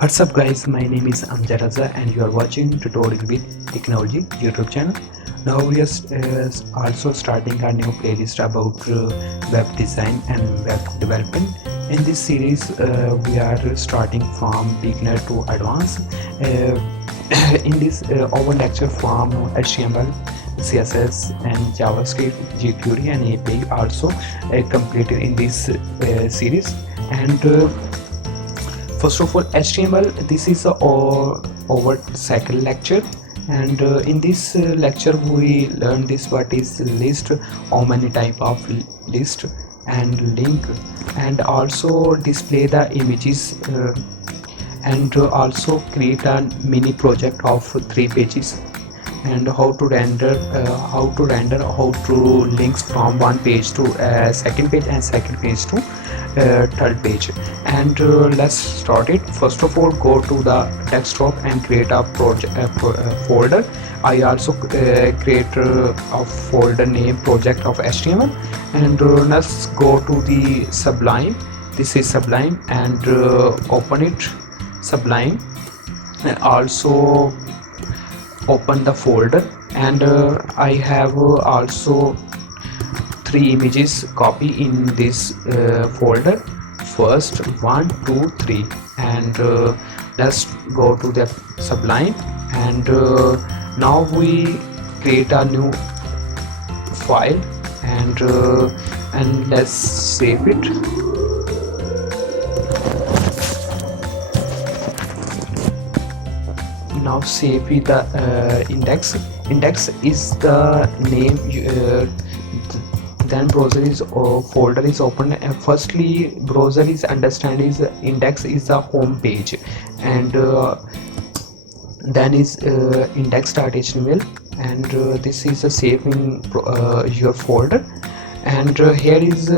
What's up guys, my name is Amjad Raza and you are watching Tutorial with Technology YouTube channel. Now we are also starting a new playlist about web design and web development. In this series we are starting from beginner to advanced. In this our lecture from HTML, CSS and JavaScript, jQuery and API also completed in this series. And first of all, HTML, this is our second lecture, and in this lecture we learn this what is list, how many type of list and link, and also display the images, and also create a mini project of 3 pages, and how to render how to links from one page to second page and second page to third page. And let's start it. First of all, go to the desktop and create a project folder. I also create a folder name project of HTML, and let's go to the Sublime. This is Sublime, and open it, Sublime, and also open the folder. And I have also 3 images copy in this folder. First 1 2 3, and let's go to the Sublime, and now we create a new file, and let's save it. Now save it the index is the name. Then browser is folder is open. Firstly, browser is understand is index is the home page, and then is index.html, and this is a save in your folder. And here is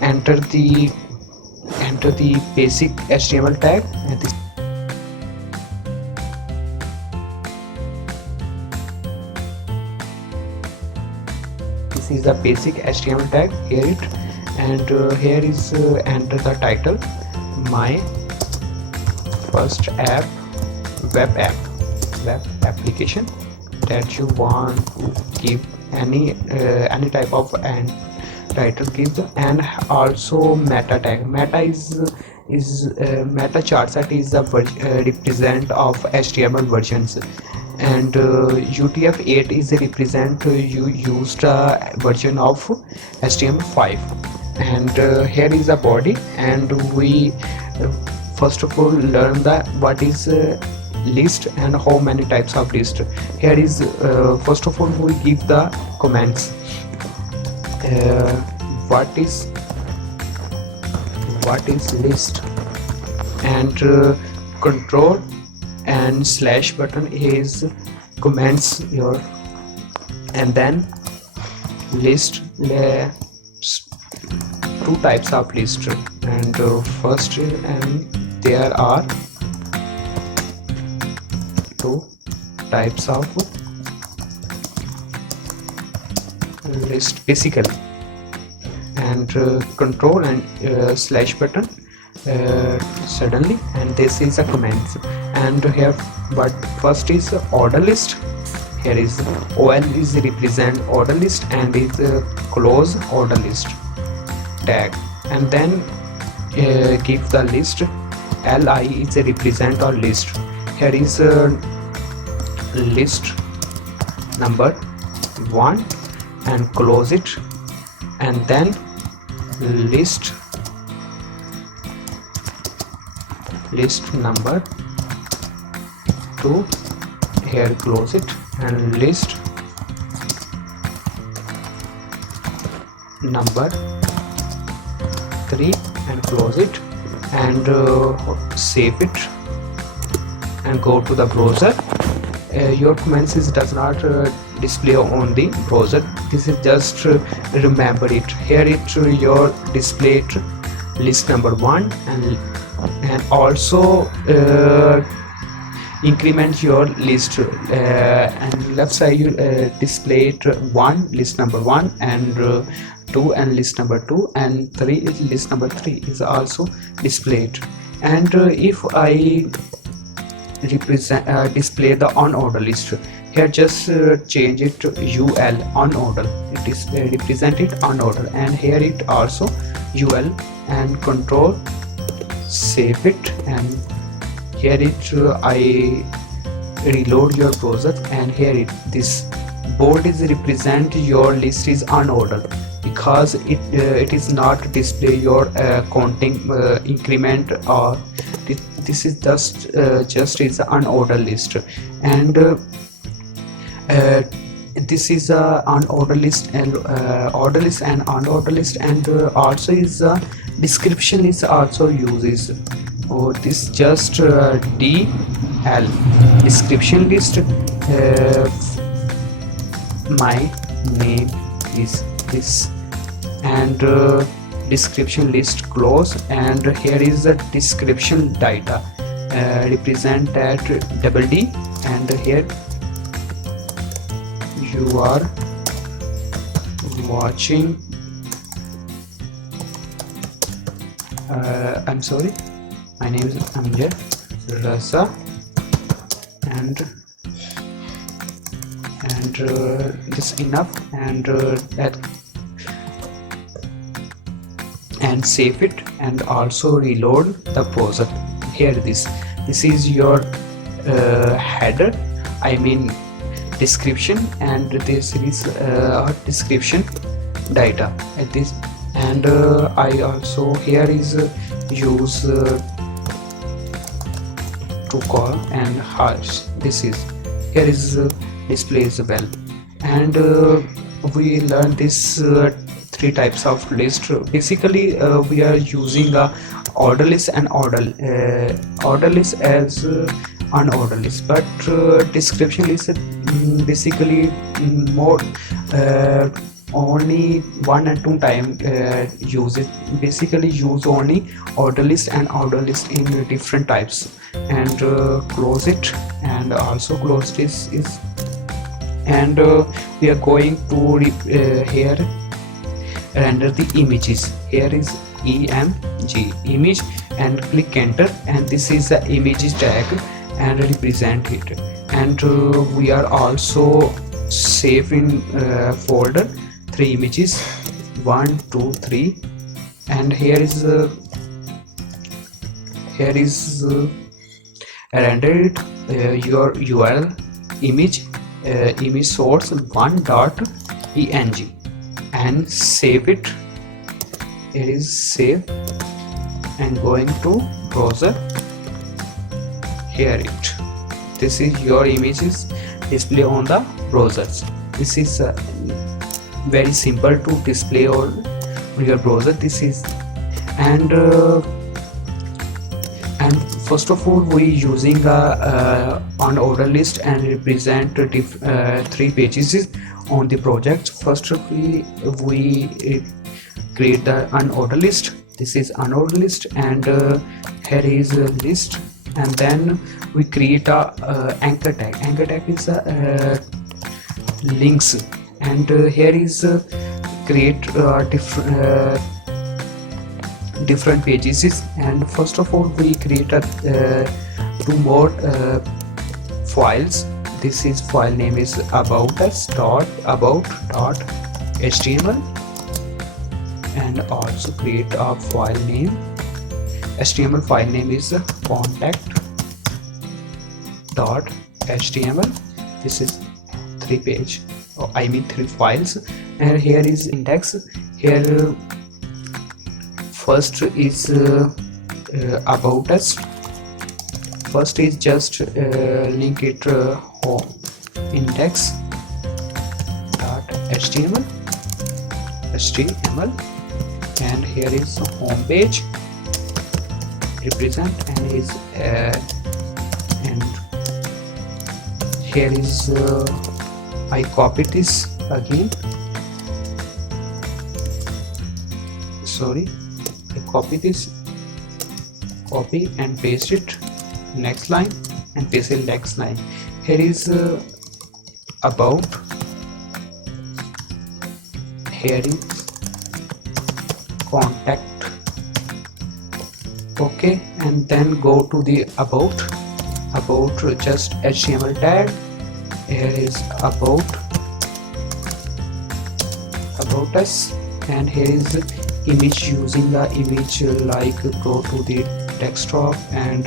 enter the basic HTML tag, and this is the basic HTML tag. Here it, and here is enter the title, my first app, web application, that you want to give any type of and title give. And also meta tag. Meta is meta charset is the represent of HTML versions, and UTF-8 is a represent you used version of HTML5. and here is the body, and we first of all learn that what is list and how many types of list. Here is first of all we give the comments, what is list, and control and slash button is comments your, and then list, 2 types of list, and first, and there are 2 types of list basically. And control and slash button suddenly, and this is a comments. And here, but first is order list. Here is OL is represent order list, and is close order list tag, and then give the list. LI is a represent or list. Here is list number 1, and close it, and then list number 2, here close it, and list number 3 and close it, and save it and go to the browser. Your comments does not display on the browser. This is just remember it. Here it your display list number 1, and also increment your list, and left side you display it 1 list number 1, and 2 and list number 2, and 3 is list number 3 is also displayed. And if I represent display the on order list, here just change it to ul on order. It is represented on order, and here it also ul, and control save it, and here it I reload your browser, and here this bold is represent your list is unordered, because it is not display your counting increment, or this is just is an unordered list. And this is a unordered list, and order list and unordered list, and also is a description is also uses. Oh, this just DL description list. My name is this, and description list close, and here is the description data represent that double D, and here you are watching I'm sorry, my name is Amjad Raza, and this enough, and that, and save it, and also reload the browser. Here this is your header, I mean description, and this is description data at this, and I also here is use to call and hash. This is here is displays well, and we learn this three types of list. Basically we are using a order list and order list as unordered list, but description is basically more only one and two time use it. Basically use only order list and order list in different types, and close it, and also close this is, and we are going to here render the images. Here is EMG image, and click enter, and this is the images tag, and represent it, and we are also save in folder 3 images 1 2 3, and here is rendered your URL image image source 1.png, and save it. It is save, and going to browser. Here it, this is your images display on the browsers. This is very simple to display on your browser. This is, and first of all we using a on order list and represent 3 pages on the project. First we create the unordered list. This is unordered list, and here is a list, and then we create a anchor tag. Anchor tag is links, and here is create different pages. And first of all we create two more files. This is file name is about us dot html, and also create a file name HTML file name is contact.html. This is 3 page, or I mean 3 files, and here is index. Here first is about us. First is just link it home index.html, and here is home page represent, and is and here is I copy this again, sorry, I copy this, copy and paste it next line, and paste it next line. Here is about, here is contact Okay, and then go to the about just HTML tag. Here is about us, and here is image. Using the image, like go to the desktop, and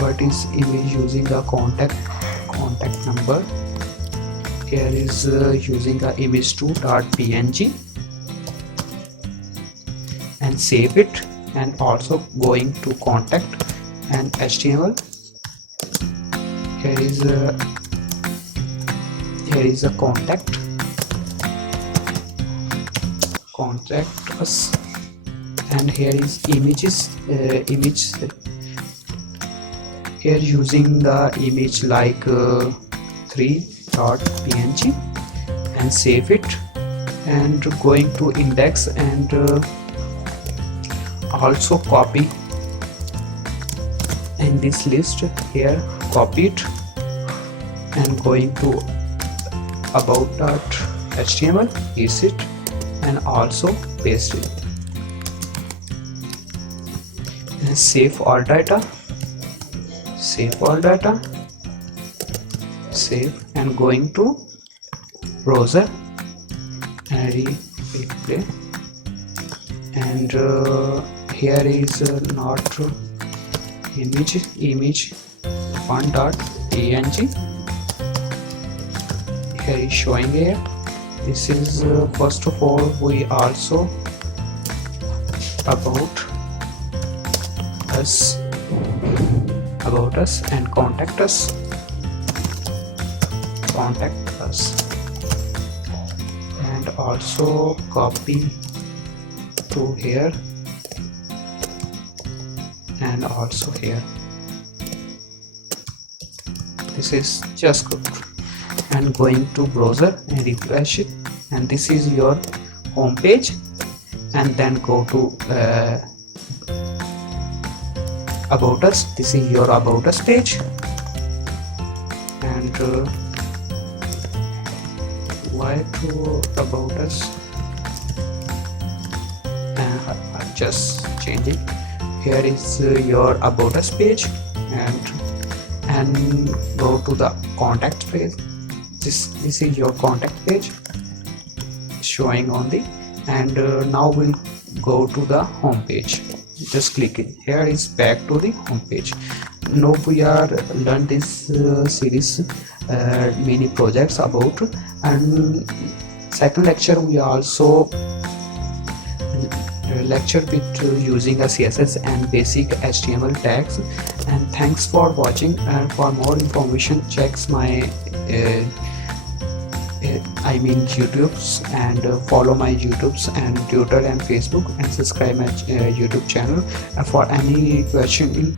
what is image? Using the contact number. Here is using the image2.png, and save it, and also going to contact and HTML. Here is a contact us, and here is images. Image, here using the image like 3.png, and save it, and going to index, and also copy in this list. Here copy it, and going to about.html, paste it, and also paste it, and save all data, save, and going to browser, and replay, and here is not image 1.png. here is showing here. This is first of all, we also about us, and contact us, and also copy to here, and also here. This is just good, and going to browser and refresh it, and this is your home page, and then go to about us. This is your about us page, and why to about us, and I'll just change it. Here is your about us page, and go to the contact page. This is your contact page showing on the, and now we'll go to the home page. Just click it. Here is back to the home page. Now we are learn this series many projects about, and second lecture we also lecture with using a CSS and basic HTML tags. And thanks for watching, and for more information checks my YouTube's, and follow my YouTube's and Twitter and Facebook, and subscribe my YouTube channel. For any question